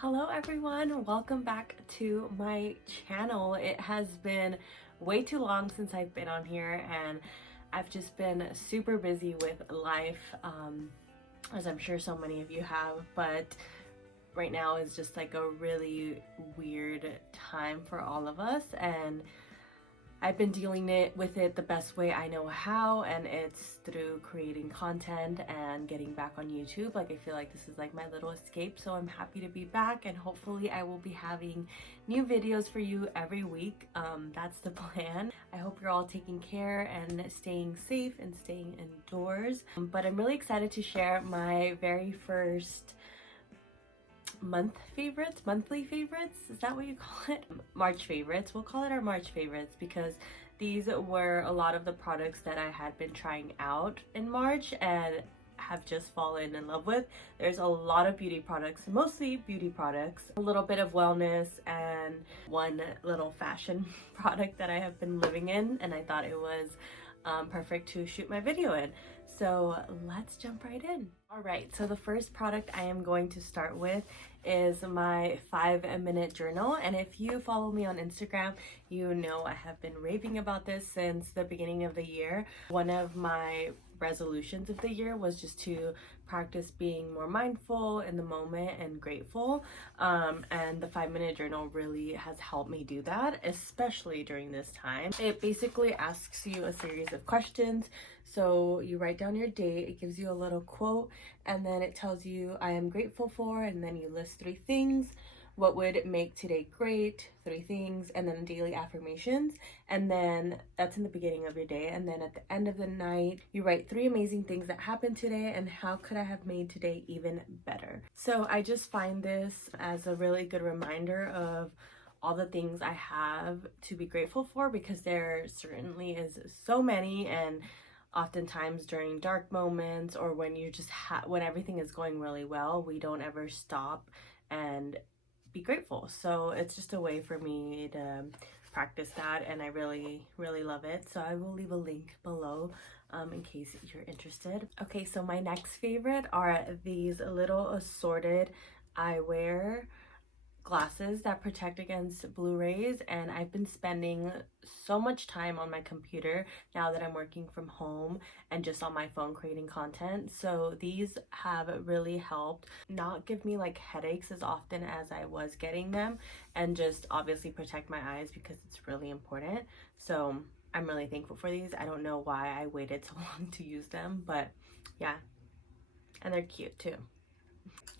Hello everyone, welcome back to my channel. It has been way too long since I've been on here and I've just been super busy with life, as I'm sure so many of you have, but right now is just like a really weird time for all of us, and I've been dealing with it the best way I know how, and it's through creating content and getting back on YouTube. Like, I feel like this is like my little escape, so I'm happy to be back, and hopefully I will be having new videos for you every week. That's the plan. I hope you're all taking care and staying safe and staying indoors. But I'm really excited to share my very first monthly favorites, is that what you call it? March favorites. We'll call it our March favorites because these were a lot of the products that I had been trying out in March and have just fallen in love with. There's a lot of beauty products, mostly beauty products, a little bit of wellness, and one little fashion product that I have been living in, and I thought it was perfect to shoot my video in. So let's jump right in. All right, so the first product I am going to start with is my 5-minute journal. And if you follow me on Instagram, you know I have been raving about this since the beginning of the year. One of my resolutions of the year was just to practice being more mindful in the moment and grateful, and the 5-minute journal really has helped me do that, especially during this time. It basically asks you a series of questions. So you write down your day, it gives you a little quote, and then it tells you I am grateful for, and then you list 3 things. What would make today great, 3 things, and then daily affirmations. And then that's in the beginning of your day. And then at the end of the night, you write 3 amazing things that happened today and how could I have made today even better. So I just find this as a really good reminder of all the things I have to be grateful for, because there certainly is so many, and oftentimes during dark moments or when you just when everything is going really well, we don't ever stop and be grateful. So it's just a way for me to practice that, and I really love it. So I will leave a link below in case you're interested. Okay, so my next favorite are these little assorted eyewear glasses that protect against blue rays, and I've been spending so much time on my computer now that I'm working from home and just on my phone creating content. So these have really helped not give me like headaches as often as I was getting them, and just obviously protect my eyes because it's really important. So I'm really thankful for these. I don't know why I waited so long to use them, but yeah, and they're cute too.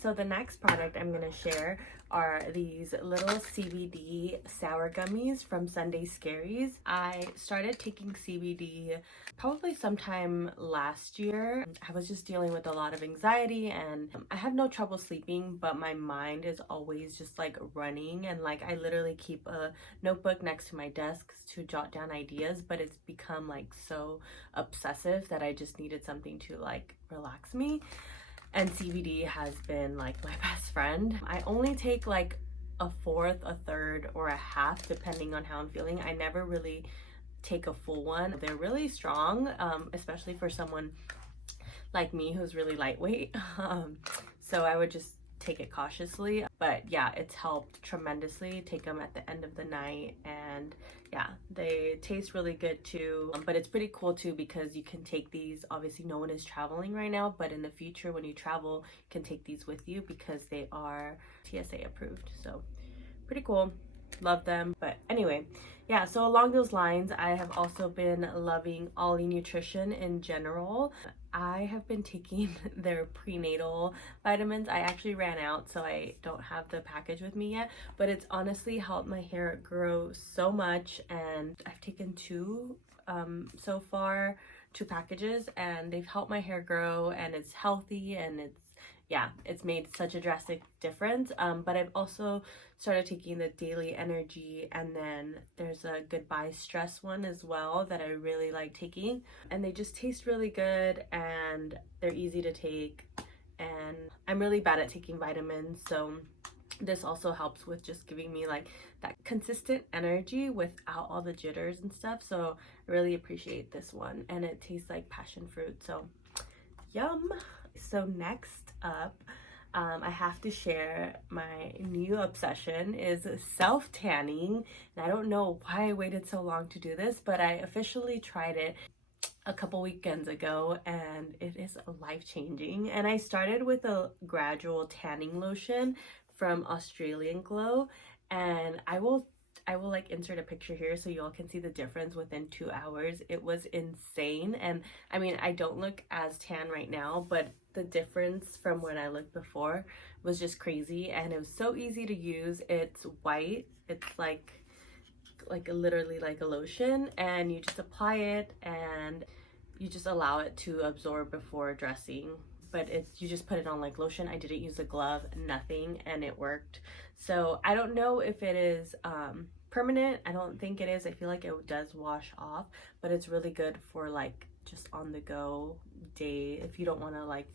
So the next product I'm going to share are these little CBD sour gummies from Sunday Scaries. I started taking CBD probably sometime last year. I was just dealing with a lot of anxiety, and I have no trouble sleeping, but my mind is always just like running, and like I literally keep a notebook next to my desk to jot down ideas, but it's become like so obsessive that I just needed something to like relax me. And CBD has been like my best friend. I only take like a fourth, a third, or a half depending on how I'm feeling. I never really take a full one. They're really strong, especially for someone like me who's really lightweight. So I would just take it cautiously, but yeah, it's helped tremendously. Take them at the end of the night, and yeah, they taste really good too. But it's pretty cool too because you can take these, obviously no one is traveling right now, but in the future when you travel, you can take these with you because they are TSA approved. So pretty cool, love them. But anyway, yeah, so along those lines, I have also been loving Ollie Nutrition in general. I have been taking their prenatal vitamins. I actually ran out, so I don't have the package with me yet, but it's honestly helped my hair grow so much, and I've taken 2 so far, 2 packages, and they've helped my hair grow, and it's healthy, and it's made such a drastic difference. But I've also started taking the daily energy, and then there's a goodbye stress one as well that I really like taking, and they just taste really good and they're easy to take, and I'm really bad at taking vitamins, so this also helps with just giving me like that consistent energy without all the jitters and stuff. So I really appreciate this one, and it tastes like passion fruit, so yum. So next up, I have to share my new obsession is self-tanning. And I don't know why I waited so long to do this, but I officially tried it a couple weekends ago and it is life-changing. And I started with a gradual tanning lotion from Australian Glow, and I will like insert a picture here so y'all can see the difference within 2 hours. It was insane. And I mean, I don't look as tan right now, but the difference from when I looked before was just crazy. And it was so easy to use. It's white. It's like literally like a lotion, and you just apply it and you just allow it to absorb before dressing. But you just put it on like lotion. I didn't use a glove, nothing, and it worked. So I don't know if it is permanent. I don't think it is. I feel like it does wash off, but it's really good for like just on the go day if you don't want to like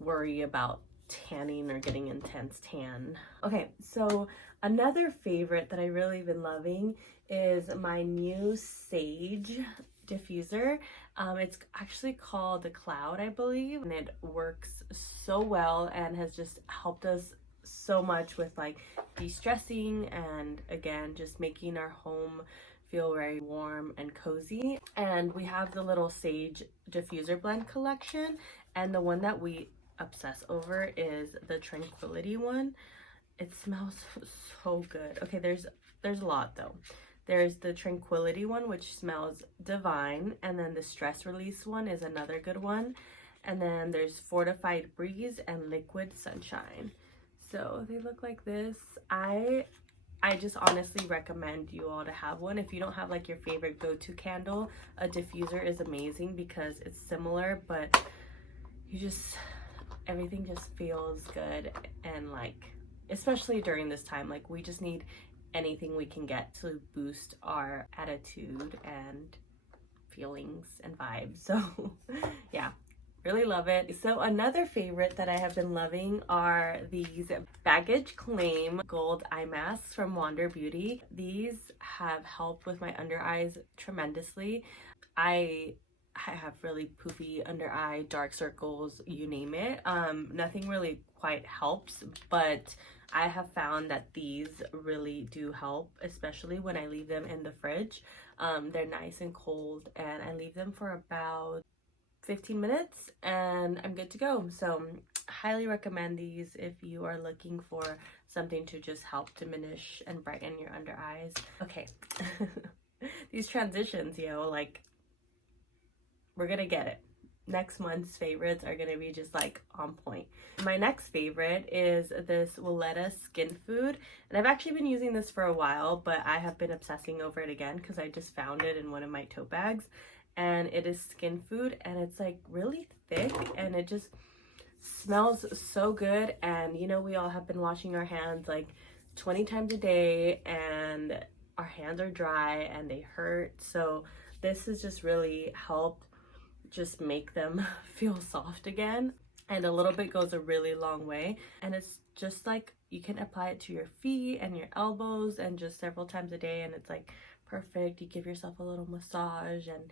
worry about tanning or getting intense tan. Okay, so another favorite that I really been loving is my new Sage diffuser. It's actually called the Cloud, I believe, and it works so well and has just helped us so much with like de-stressing and again just making our home feel very warm and cozy. And we have the little Sage diffuser blend collection, and the one that we obsess over is the Tranquility one. It smells so good. Okay, there's a lot though. There's the Tranquility one, which smells divine, and then the Stress Release one is another good one, and then there's Fortified Breeze and Liquid Sunshine. So they look like this. I just honestly recommend you all to have one. If you don't have like your favorite go-to candle, a diffuser is amazing because it's similar, but everything just feels good. And like, especially during this time, like we just need anything we can get to boost our attitude and feelings and vibes. So yeah, really love it. So another favorite that I have been loving are these Baggage Claim Gold Eye Masks from Wander Beauty. These have helped with my under eyes tremendously. I have really poofy under eye, dark circles, you name it. Nothing really quite helps, but I have found that these really do help, especially when I leave them in the fridge. They're nice and cold, and I leave them for about 15 minutes and I'm good to go. So highly recommend these if you are looking for something to just help diminish and brighten your under eyes. Okay. These transitions, like we're gonna get it. Next month's favorites are gonna be just like on point. My next favorite is this Willetta Skin Food, and I've actually been using this for a while, but I have been obsessing over it again because I just found it in one of my tote bags. And it is Skin Food, and it's like really thick and it just smells so good. And we all have been washing our hands like 20 times a day and our hands are dry and they hurt. So this has just really helped just make them feel soft again, and a little bit goes a really long way. And it's just like you can apply it to your feet and your elbows and just several times a day, and it's like perfect. You give yourself a little massage and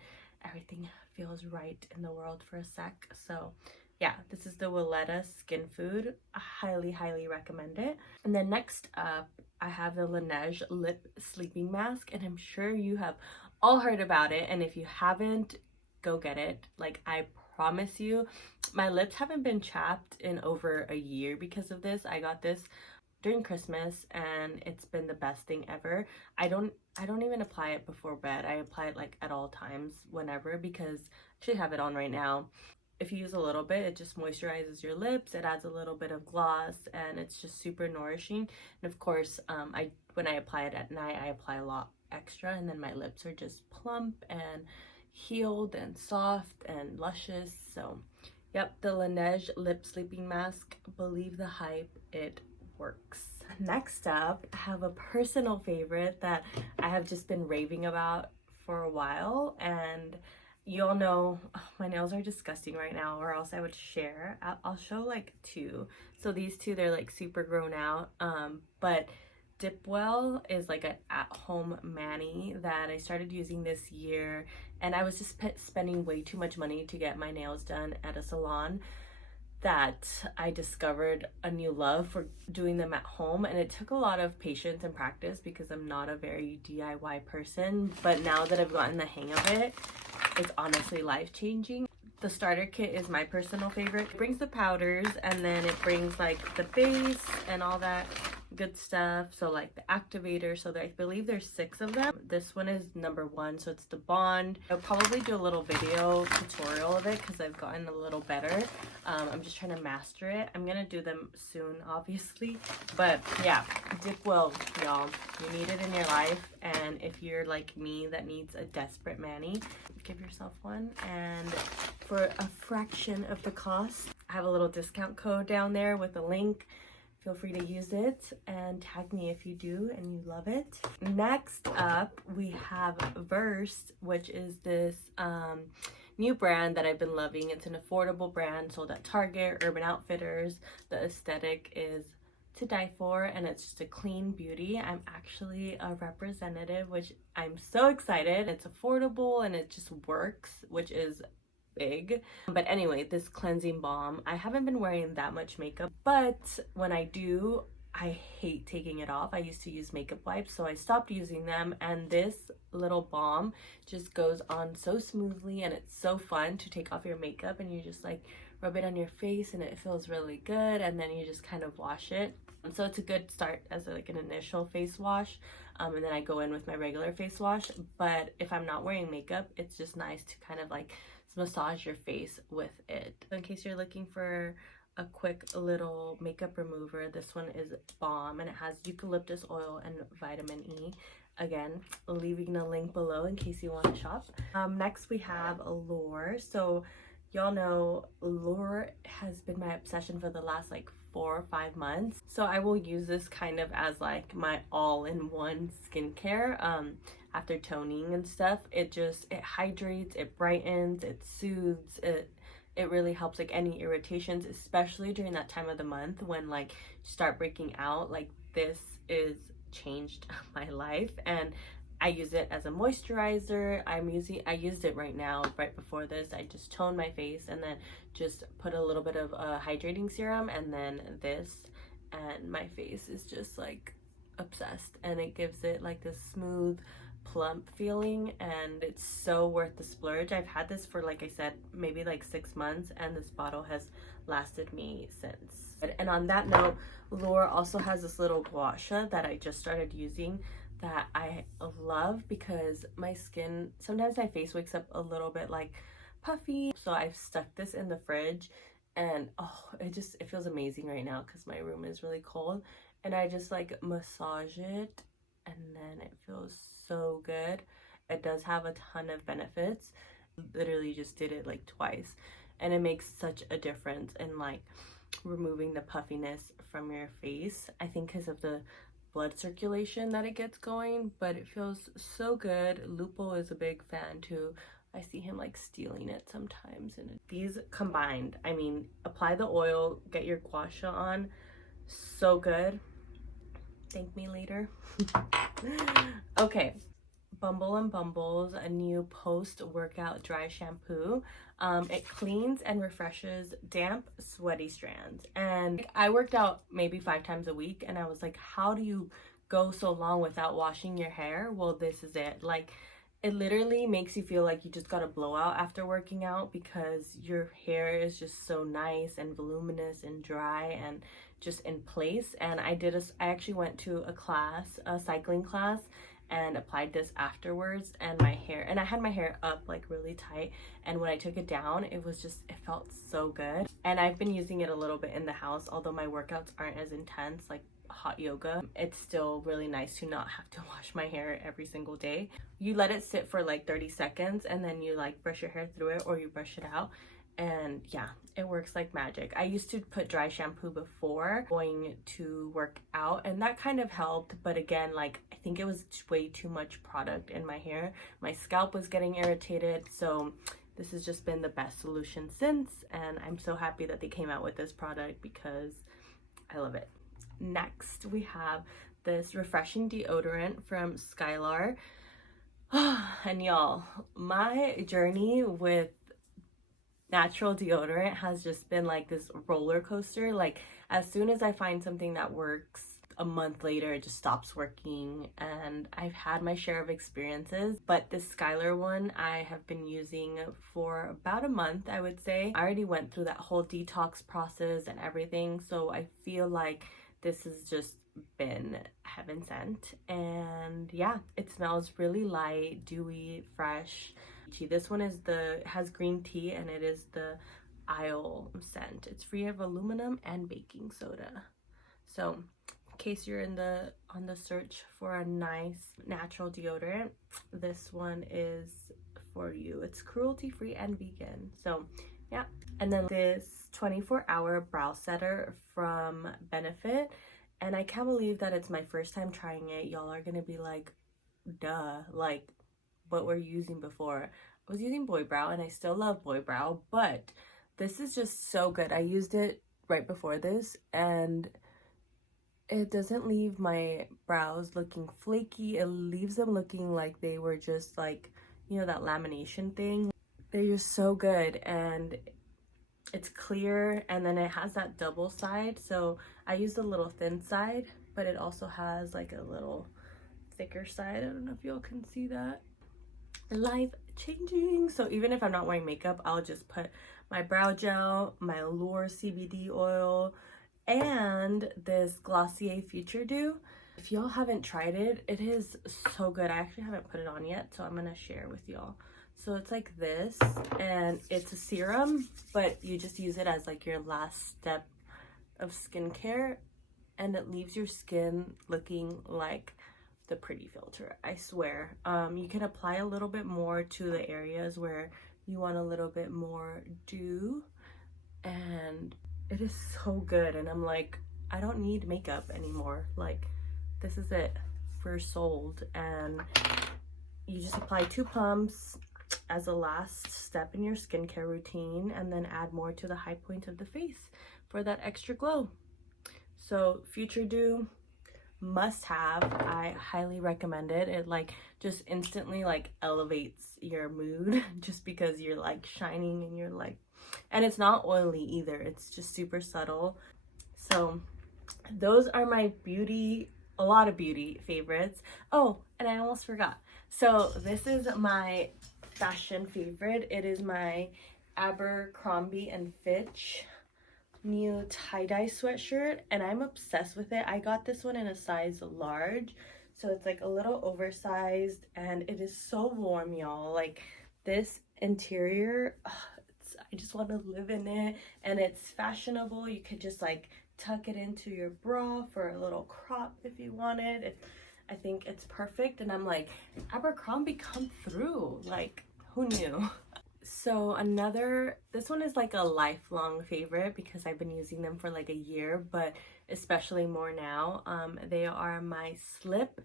everything feels right in the world for a sec. So yeah, this is the Willetta Skin Food. I highly recommend it. And then next up, I have the Laneige Lip Sleeping Mask, and I'm sure you have all heard about it, and if you haven't, go get it. Like, I promise you, my lips haven't been chapped in over a year because of this. I got this during Christmas and it's been the best thing ever. I don't even apply it before bed. I apply it like at all times, whenever, because I should have it on right now. If you use a little bit, it just moisturizes your lips, it adds a little bit of gloss, and it's just super nourishing. And of course, when I apply it at night, I apply a lot extra, and then my lips are just plump and healed and soft and luscious. So yep, the Laneige Lip Sleeping Mask, believe the hype, it works. Next up, I have a personal favorite that I have just been raving about for a while, and you all know my nails are disgusting right now, or else I would share. I'll show like two. So these two, they're like super grown out, but Dipwell is like an at-home mani that I started using this year, and I was just spending way too much money to get my nails done at a salon. that I discovered a new love for doing them at home, and it took a lot of patience and practice because I'm not a very DIY person, but now that I've gotten the hang of it, it's honestly life-changing. The starter kit is my personal favorite. It brings the powders, and then it brings like the base and all that good stuff. So like the activator, so I believe there's 6 of them. This one is number 1, so it's the Bond. I'll probably do a little video tutorial of it because I've gotten a little better. I'm just trying to master it. I'm gonna do them soon, obviously, but yeah, Dipwell, y'all, you need it in your life. And if you're like me that needs a desperate mani, give yourself one. And for a fraction of the cost, I have a little discount code down there with a link. Feel free to use it and tag me if you do and you love it. Next up, we have Versed, which is this new brand that I've been loving. It's an affordable brand sold at Target, Urban Outfitters. The aesthetic is to die for, and it's just a clean beauty. I'm actually a representative, which I'm so excited. It's affordable and it just works, which is big. But anyway, this cleansing balm, I haven't been wearing that much makeup, but when I do, I hate taking it off. I used to use makeup wipes, so I stopped using them, and this little balm just goes on so smoothly, and it's so fun to take off your makeup and you just like rub it on your face and it feels really good, and then you just kind of wash it. And so it's a good start as like an initial face wash, and then I go in with my regular face wash. But if I'm not wearing makeup, it's just nice to kind of like massage your face with it. In case you're looking for a quick little makeup remover, this one is bomb, and it has eucalyptus oil and vitamin E. Again, leaving a link below in case you want to shop. Next we have Allure. So y'all know Allure has been my obsession for the last like 4 or 5 months. So I will use this kind of as like my all-in-one skincare. After toning and stuff, it hydrates, it brightens, it soothes, it really helps like any irritations, especially during that time of the month when like you start breaking out. Like this is changed my life, and I use it as a moisturizer. I used it right now. Right before this, I just toned my face and then just put a little bit of hydrating serum, and then this, and my face is just like obsessed, and it gives it like this smooth, plump feeling, and it's so worth the splurge. I've had this for, like I said, maybe like 6 months, and this bottle has lasted me since. And on that note, Allure also has this little gua sha that I just started using that I love because my skin, sometimes my face wakes up a little bit like puffy, so I've stuck this in the fridge, and oh, it feels amazing right now because my room is really cold, and I just like massage it, and then it feels so good. It does have a ton of benefits. Literally just did it like twice, and it makes such a difference in like removing the puffiness from your face. I think because of the blood circulation that it gets going, but it feels so good. Lupo is a big fan too. I see him like stealing it sometimes. And these combined, I mean, apply the oil, get your gua sha on, so good. Thank me later. Okay, Bumble and Bumbles, a new post-workout dry shampoo. It cleans and refreshes damp, sweaty strands. And I worked out maybe 5 times a week, and I was like, how do you go so long without washing your hair? Well, this is it. Like, it literally makes you feel like you just got a blowout after working out because your hair is just so nice and voluminous and dry and just in place. And I actually went to a cycling class, and applied this afterwards, and I had my hair up like really tight, and when I took it down, it felt so good. And I've been using it a little bit in the house, although my workouts aren't as intense like hot yoga. It's still really nice to not have to wash my hair every single day. You let it sit for like 30 seconds, and then you like brush your hair through it, or you brush it out, and yeah, it works like magic. I used to put dry shampoo before going to work out, and that kind of helped, but again, like I think it was way too much product in my hair. My scalp was getting irritated, so this has just been the best solution since, and I'm so happy that they came out with this product because I love it. Next, we have this refreshing deodorant from Skylar. And y'all, my journey with natural deodorant has just been like this roller coaster. Like as soon as I find something that works, a month later it just stops working, and I've had my share of experiences. But this Skylar one I have been using for about a month, I would say. I already went through that whole detox process and everything, so I feel like this has just been heaven sent. And yeah, it smells really light, dewy, fresh. This one has green tea, and it is the Isle scent. It's free of aluminum and baking soda. So in case you're on the search for a nice natural deodorant, this one is for you. It's cruelty free and vegan. So yeah. And then this 24-hour brow setter from Benefit, and I can't believe that it's my first time trying it. Y'all are gonna be like, duh, like what were you using before? I was using Boy Brow, and I still love Boy Brow, but this is just so good. I used it right before this, and it doesn't leave my brows looking flaky. It leaves them looking like they were just like, you know, that lamination thing. They're just so good, and it's clear, and then it has that double side. So I used a little thin side, but it also has like a little thicker side. I don't know if y'all can see that. Life changing. So even if I'm not wearing makeup, I'll just put my brow gel, my Allure CBD oil, and this Glossier Future Dew. If y'all haven't tried it, it is so good. I actually haven't put it on yet, so I'm gonna share with y'all. So it's like this, and it's a serum, but you just use it as like your last step of skincare, and it leaves your skin looking like the pretty filter, I swear. You can apply a little bit more to the areas where you want a little bit more dew, and it is so good. And I'm like, I don't need makeup anymore. Like, this is it for sold. And you just apply 2 pumps as a last step in your skincare routine, and then add more to the high point of the face for that extra glow. So Future Dew, must have. I highly recommend it. It like just instantly like elevates your mood just because you're like shining, and you're like, and it's not oily either. It's just super subtle. So those are my a lot of beauty favorites. Oh, and I almost forgot. So this is my fashion favorite. It is my Abercrombie and Fitch new tie-dye sweatshirt, and I'm obsessed with it. I got this one in a size large, so it's like a little oversized, and it is so warm, y'all. Like this interior, I just want to live in it, and it's fashionable. You could just like tuck it into your bra for a little crop if you wanted. I think it's perfect, and I'm like, Abercrombie, come through. Like, who knew? So this one is like a lifelong favorite because I've been using them for like a year, but especially more now. They are my Slip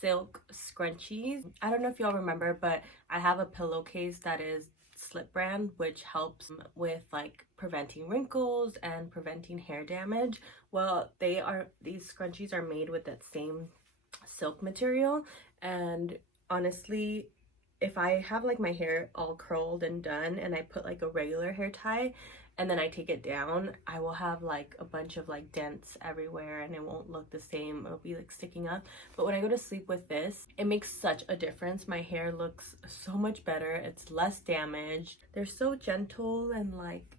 Silk Scrunchies. I don't know if y'all remember, but I have a pillowcase that is Slip brand, which helps with like preventing wrinkles and preventing hair damage. Well, these scrunchies are made with that same silk material, and honestly, if I have like my hair all curled and done, and I put like a regular hair tie and then I take it down, I will have like a bunch of like dents everywhere, and it won't look the same. It'll be like sticking up. But when I go to sleep with this, it makes such a difference. My hair looks so much better. It's less damaged. They're so gentle and like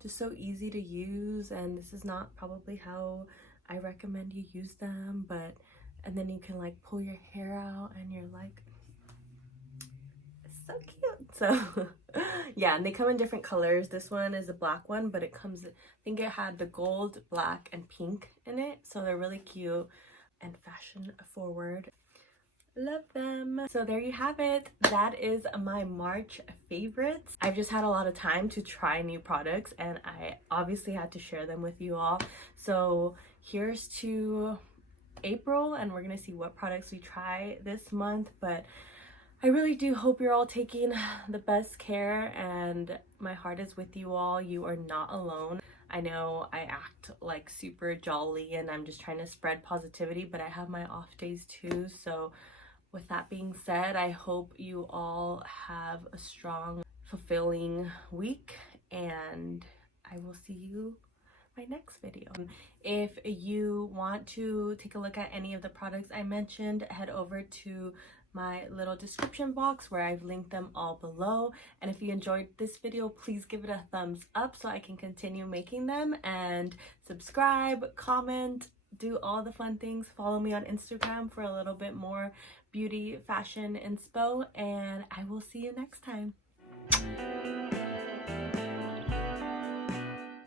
just so easy to use, and this is not probably how I recommend you use them, but and then you can like pull your hair out and you're like, so cute. So yeah, and they come in different colors. This one is a black one, but it comes, I think it had the gold, black, and pink in it, so they're really cute and fashion forward. Love them. So there you have it. That is my March favorites. I've just had a lot of time to try new products, and I obviously had to share them with you all. So here's to April, and we're gonna see what products we try this month. But I really do hope you're all taking the best care, and my heart is with you all. You are not alone. I know I act like super jolly and I'm just trying to spread positivity, but I have my off days too. So with that being said, I hope you all have a strong, fulfilling week, and I will see you my next video. If you want to take a look at any of the products I mentioned, head over to my little description box where I've linked them all below. And if you enjoyed this video, please give it a thumbs up so I can continue making them, and subscribe, comment, do all the fun things. Follow me on Instagram for a little bit more beauty, fashion, inspo, and I will see you next time.